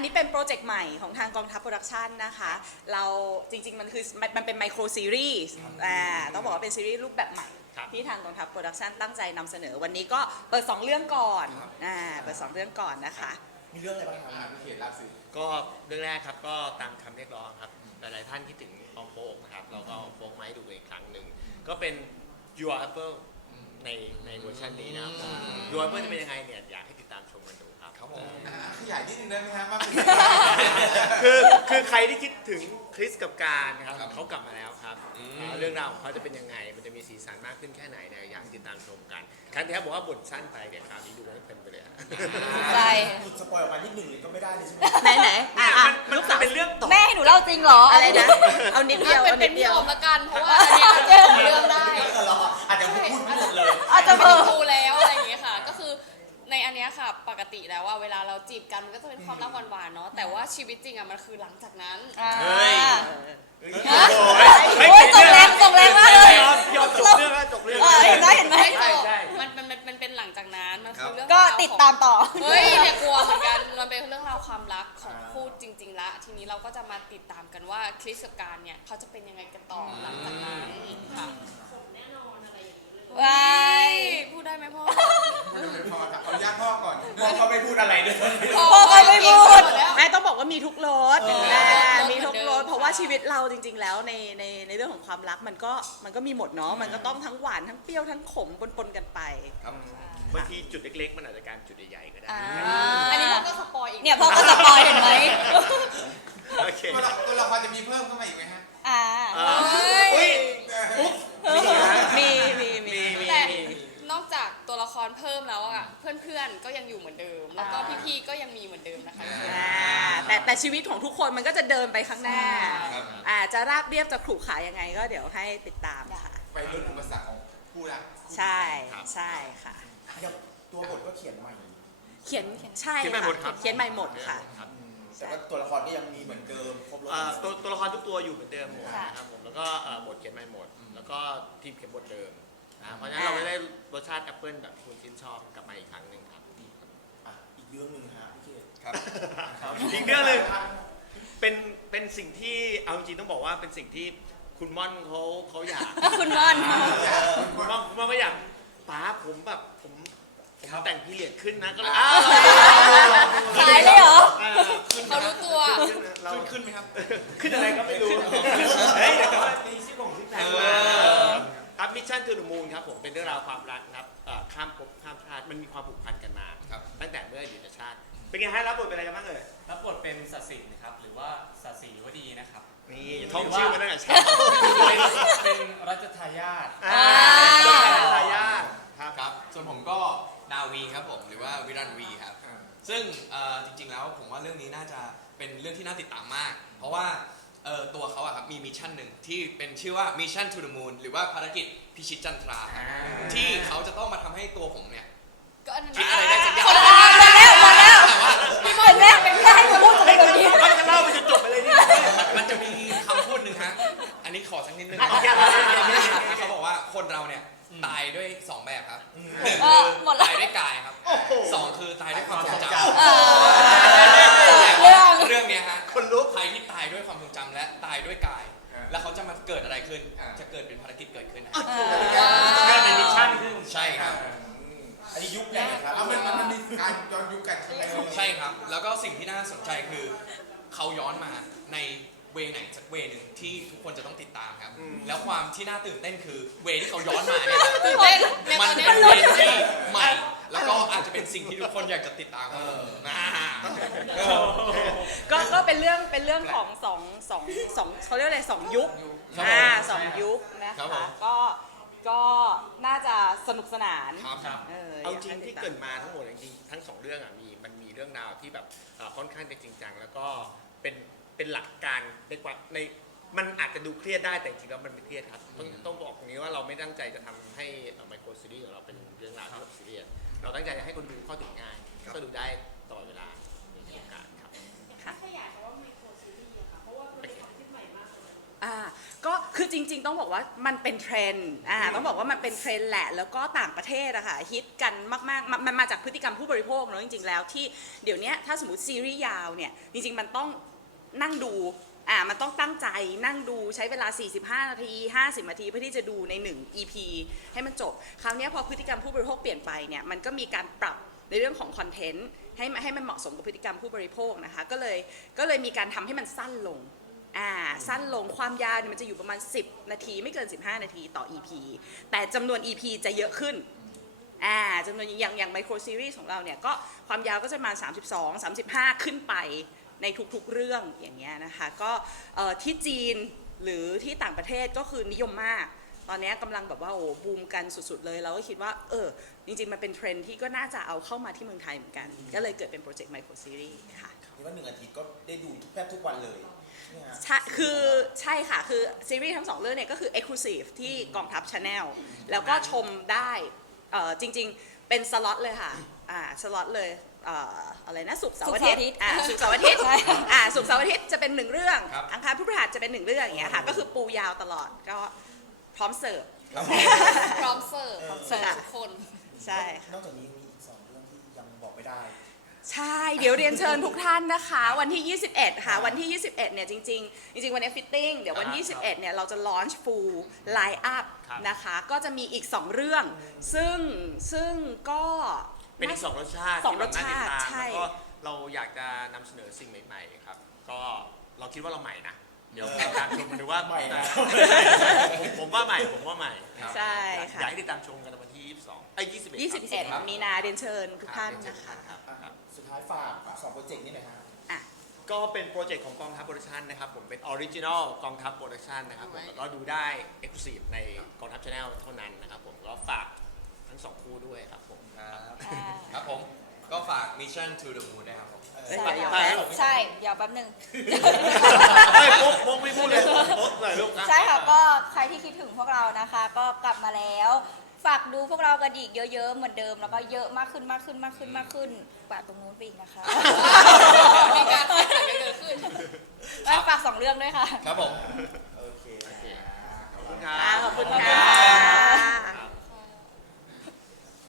นนี้เป็นโปรเจกต์ใหม่ของทางกองทัพโปรดักชันนะคะ เราจริงๆ มันคือมันมันเป็นไมโครซีรีส์อ่าต้องบอกว่าเป็นซีรีส์รูปแบบใหม่ ครับ ที่ทางกองทัพโปรดักชันตั้งใจนำเสนอวันนี้ก็เปิด 2 เรื่องก่อนอ่าเปิด 2 เรื่องก่อนนะคะ มีเรื่องอะไรบ้างครับอ่าพี่เขตรับสื่อก็เรื่องแรกครับก็ตามคำเรียกร้องครับ หลาย ๆ ท่านคิดถึงอองโฟกนะครับ เราก็เอาโฟกมาให้ดูกันอีกครั้งหนึ่ง ก็เป็น Your Apple ในในเวอร์ชันนี้นะครับ Your Apple จะเป็นยังไงเนี่ย อยากให้ อ่าขยายนิดนึงได้ไหมครับว่าเป็นคือคือใครที่คิดถึงคริสกับการนะครับครับเขากลับมาแล้วครับอืมอ่าเรื่องราวของเขาจะเป็นยังไง มันจะมีสีสันมากขึ้นแค่ไหนเนี่ยอยากให้ติดตามชมกันครั้งที่แล้วบอกว่าบทสั้นไปเดี๋ยวคราวนี้ดูให้เพลินไปเลยฮะใช่หลุดสปอยออกมานิดหนึ่งเลยก็ไม่ได้เลยใช่ไหมไหนไหนอะอะมันมันเป็นเรื่องต่อแม่ให้หนูเล่าจริงเหรออะไรนะ เอานิดเดียวเป็นเอาเป็นินดพี่เดียวอมละกัน เพราะว่าอันเนี้ยเรื่องของเรื่องได้เราอาจจะพูดไม่หมดเลยอาจจะเบอร์ดูแล้ว อันเนี้ยค่ะ ปกติแล้วว่าเวลาเราจีบกันมันก็จะเป็นความรักหวานๆเนาะแต่ว่าชีวิตจริงอะมันคือหลังจากนั้น เฮ้ย ฮะไม่โอ้ยเก่ส่งแรงส่งแรงมากเลยยอมยอมจบเรื่องแล้วจบเรื่องเออเห็นไหมเห็นไหมไม่จบใช่ มันมันมันมันเป็นหลังจากนั้นมันคือเรื่องก็รวของติดตามต่อ เฮ้ยเนี่ยกลัวเหมือนกันมันเป็นเรื่องราวความรักของคู่จริง ๆ ละ ทีนี้เราก็จะมาติดตามกันว่าคริสกับการเนี่ยเขาจะเป็นยังไงกันต่อหลังจากนั้นค่ะว้ายพูดได้ไหมพ่อ ไม่พอครับเอาญาต พ่อก่อนพ่อก็ไม่พูดอะไรด้วยพ่อก็ไม่พูดแล้วแม่ต้องบอกว่ามีทุกรสเอออ่ามีมีทุทุกกรรสสเพราะว่าชีวิตเราจริง ๆ แล้วในในในเรื่องของความรักมันก็มันก็มีหมดเนาะมันก็ต้องทั้งหวานทั้งเปรี้ยวทั้งขมปนๆกันไป ครับบางทีจุดเล็กๆ มันอาจจะกลารจุดใหญ่ๆก็ได้อ่าอันนี้พ่อก็สปอยอีกเนี่ยพ่อก็สปอยเห็นไหมโอเคตัวละตัวละครจะมีเพิ่มเข้ามาอีกไหมฮะ อ่าอ่าเฮ้ย อุ้ยอุ๊บมีนะ มีมีมี มีมี แต่ มี นอกจากตัวละ ครเพิ่มแล้วอะเพื่อนๆก็ยังอยู่เหมือนเดิม แล้วก็พี่ๆก็ยังมีเหมือนเดิมนะคะ อ่าแต่แต่ชีวิตของทุกคนมันก็จะเดินไปข้างหน้าครับ อ่าจะราบเรียบจะขรุขระยังไงก็เดี๋ยวให้ติดตามค่ะ ไปลดอุปสรรคของผู้รักคู่ใช่ใช่ค่ะอย่างตัวบทก็เขียนใหม่เขียนใช่เขียนใหม่หมดครัค่ะบเขียนใหม่หมดค่ะรับแต่ว่าตัวละครก็ยังมีเหมือนเดิมครบรถเอ่อตัวตัวละครทุกตัวอยู่เหมือนเดิมหมดค่ะนะครับผมแล้วก็เอ่อบทเขียนใหม่หมด แล้วก็ทีมเขียนบทเดิมนะเพราะฉะนั้นเราไม่ได้รสชาติแอปเปิลแบบที่คุณชินชอบกลับมาอีกครั้งหนึ่งครับอะอีกเรื่องหนึ่งฮะพี่เขตครับ ครับอีกเรื่องหนึ่ง เป็นเป็นสิ่งที่เอาจริงๆต้องบอกว่าเป็นสิ่งที่คุณม่อนเขาเขาอยาก คุณม่อน คุณม่อนคุณม่อนก็อยากป๋าผมแบบผมผมครับ แต่งพีเรียดขึ้นนะก็เลยอ่าอ้าวขายเลยเหรออ่าเขารู้ตัว ขึ้นนะเราขึ้นไหมครับ ขึ้นอะไรก็ไม่รู้เฮ้ยเดี๋ยวว่ามีซิกของซิกแพคมาครับ มิชชั่นทูนูมูนครับผมเป็นเรื่องราวความรักครับเอ่อข้ามภพข้ามชาติมันมีความผูกพันกันมา ครับ ตั้งแต่เมื่ออดีตชาติ เป็นไงฮะรับบทเป็นอะไรกันบ้างเอ่ยรับบทเป็นศศินนะครับ หรือว่าศศิวดีนะครับ นี่ท่องชื่อมาตั้งแต่เช้าเป็นเป็นรัชทายาทอ่าอ่าทายาทครับ ครับ ส่วนผมก็นาวีครับผม หรือว่าวิรันวีครับ ซึ่งเอ่อจริงๆแล้วผมว่าเรื่องนี้น่าจะเป็นเรื่องที่น่าติดตามมาก เพราะว่า เอ่อตัวเขาอะครับมีมิชชั่นหนึ่งที่เป็นชื่อว่า Mission to the Moon หรือว่าภารกิจพิชิตจันทราครับที่เขาจะต้องมาทำให้ตัวผมเนี่ย ก็อันนั้นคิดอะไรได้สักอย่างหมดแล้วหมดแล้ว แต่ว่าพี่บอลแม่เป็นใครมาพูดอะไรแบบนี้ก็จะเล่าไปจนจบไปเลยนี่มันจะมีคำพูดหนึ่งฮะ อันนี้ขอสักนิดนึงอะโอเคโอเคโอเคเขาบอกว่าคนเราเนี่ยตายด้วยสองแบบครับหเอนึ่งอคือหมดแล้ว ตายด้วยกายครับโอ้โห สองคือตายด้วยความทรงจเออำเรื่อง เรื่องเนี้ยฮะคนลุก ใครที่ตายด้วยความทรงจำและ ตายด้วยกาย อ่าแล้วเขาจะมาเกิดอะไรขึ้น อ่า จะเกิดเป็นภารกิจเกิดขึ้นนะก็เป็นมิชชั่นขึ้น ใช่ครับ อันนี้ยุคไหนครับเอามันมันมันมีการย้อนยุคกันใช่ไหม ใช่ครับ แล้วก็สิ่งที่น่าสนใจคือ เขาย้อนมาใน เวไหนสักเวหนึ่งที่ทุกคนจะต้องติดตามครับ อืม แล้วความที่น่าตื่นเต้นคือเวที่เขาย้อนมาเนี่ยตื่นเต้นในมัตนอนเป็เนี้ยนเวที่ใหม่แล้วก็อาจจะเป็นสิ่งที่ทุกคนอยากจะติดตามครับอ่าก็ก็เป็นเรื่องเป็นเรื่องของสองสองสองเขาเรียกอะไรสองยุคครับอ่าผมสองยุคนะครับผคะมก็ก็น่าจะสนุกสนานครับครับ เออเอายกจริงให้ที่ติดตามเกริดมาทั้งหมดจริงๆทั้งสองเรื่องอะมีมันมีเรื่องราวที่แบบอ่าค่อนข้างจะจริงจังแล้วก็เป็น เป็นหลักการในความในมันอาจจะดูเครียดได้แต่จริงๆแล้วมันไม่เครียดครับต้องต้องบอกตรงนี้ว่าเราไม่ตั้งใจจะทำให้ไมโครซีรีส์ของเราเป็นเรื่องราวที่แบบซีเรียสเราตั้งใจจะให้คนดูเข้าถึงง่ายก็ดูได้ตลอดเวลาในโอกาสครับค่ะอ่าก็คือจริงๆ ต้องบอกว่ามันเป็นเทรนด์อ่าต้องบอกว่ามันเป็นเทรนด์แหละ แล้วก็ต่างประเทศอะค่ะฮิตกันมากๆมันมันมาจากพฤติกรรมผู้บริโภคเนอะจริงๆแล้วที่เดี๋ยวเนี้ยถ้าสมมติซีรีส์ยาวเนี่ยจริงๆ มันต้อง นั่งดูอ่ามันต้องตั้งใจนั่งดูใช้เวลา 45 นาที 50 นาทีเพื่อที่จะดูใน 1 EP ให้มันจบ คราวนี้พอพฤติกรรมผู้บริโภคเปลี่ยนไปเนี่ยมันก็มีการปรับในเรื่องของคอนเทนต์ให้ให้มันเหมาะสมกับพฤติกรรมผู้บริโภคนะคะก็เลยก็เลยมีการทำให้มันสั้นลงอ่าสั้นลงความยาวเนี่ยมันจะอยู่ประมาณ 10 นาทีไม่เกิน 15 นาทีต่อ EP แต่จำนวน EP จะเยอะขึ้นอ่าจำนวนอย่างอย่างไมโครซีรีส์ของเราเนี่ยก็ความยาวก็จะประมาณ 32 35 ขึ้นไป ในทุกๆเรื่องอย่างเงี้ยนะคะก็เอ่อที่จีนหรือที่ต่างประเทศก็คือนิยมมากตอนเนี้ยกำลังแบบว่าโอ้บูมกันสุดๆเลยเราก็คิดว่าเออจริงๆ มันเป็นเทรนด์ที่ก็น่าจะเอาเข้ามาที่เมืองไทยเหมือนกัน ก็เลยเกิดเป็นโปรเจกต์ไมโครซีรีส์ค่ะเรียกว่าหนึ่งอาทิตย์ก็ได้ดูแทบทุกวันเลยเนี่ยฮะใช่คือใช่ค่ะ คือซีรีส์ทั้งสองเรื่องเนี่ยก็คือ Exclusive ที่กองทัพชาแนลแล้วก็ชมได้เอ่อจริงๆ เป็นสล็อตเลยค่ะอ่าสล็อตเลย เอ่ออะไรนะศุกร์เสาร์อาทิตย์ศุกร์เสาร์อาทิตย์อ่าศุกร์เสาร์อาทิตย์ใช่ อ่าศุกร์เสาร์อาทิตย์จะเป็นหนึ่งเรื่อง ครับอังคารพฤหัสจะเป็นหนึ่งเรื่องอย่างเงี้ยค่ะก็คือปูยาวตลอดก็พร้อมเสิร์ฟ ครับพร้อมเสิร์ฟพร้อมเสิร์ฟค่ะทุกคน ใช่ค่ะ นอกจากนี้ยังมีอีกสองเรื่องที่ยังบอกไม่ได้ ใช่ เดี๋ยวเรียนเชิญทุกท่านนะคะ วันที่ 21 ค่ะ วันที่ 21 เนี่ยจริงๆ จริง ๆ วันนี้ฟิตติ้ง เดี๋ยววันที่ 21 เนี่ยเราจะลอนช์ฟูลไลน์อัพครับ นะคะ ก็จะมีอีก 2 เรื่อง ซึ่งซึ่งก็ เป็นอีกสองรสชาติสองที่แบบน่รสชาติติดตมใช่แล้วก็เราอยากจะนำเสนอสิ่งใหม่ๆครับ ก็เราคิดว่าเราใหม่นะเดี๋ยวเออติดตามชมกันดูว่าใหม่นะ ผมผมว่าใหม่ผมว่าใหม่ใช่อยากค่ะ อยากให้ติดตามชมกันในวันที่22ไอ้ย21ครับ21 มีนาเรียนเชิญทุกท่านครับนะคะ ครับ อะครับสุดท้ายฝากสองโปรเจกต์นี้หน่อยฮะอะก็เป็นโปรเจกต์ของกองทัพโปรดักชันนะครับผมเป็นออริจินอลกองทัพโปรดักชันนะครับผมแล้วก็ดูได้เอ็กซ์คลูซีฟในกองทัพชาแนลเท่านั้นนะครับผมก็ฝาก ทั้งสองคู่ด้วยครับผมครับผมก็ฝาก Mission to the Moon นะครับผม เอ้ยไปใช่เดี๋ยวแป๊บหนึ่ง ไม่มุกมุกไม่พูดเลยมุกหน่ยลูกนะ ใช่ค่ะก็ใครที่คิดถึงพวกเรานะคะ ก็กลับมาแล้ว ฝากดูพวกเรากันอีกเยอะๆเหมือนเดิมแล้วก็เยอะมากขึ้นมากขึ้นมากขึ้นมากขึ้นกว่าตรงนู้นไปอีกนะคะมีการฝากกัเยอะขึ้นฝากสองเรื่องด้วยค่ะครับผม โอเค ขอบคุณค่ะ ขอบคุณค่ะ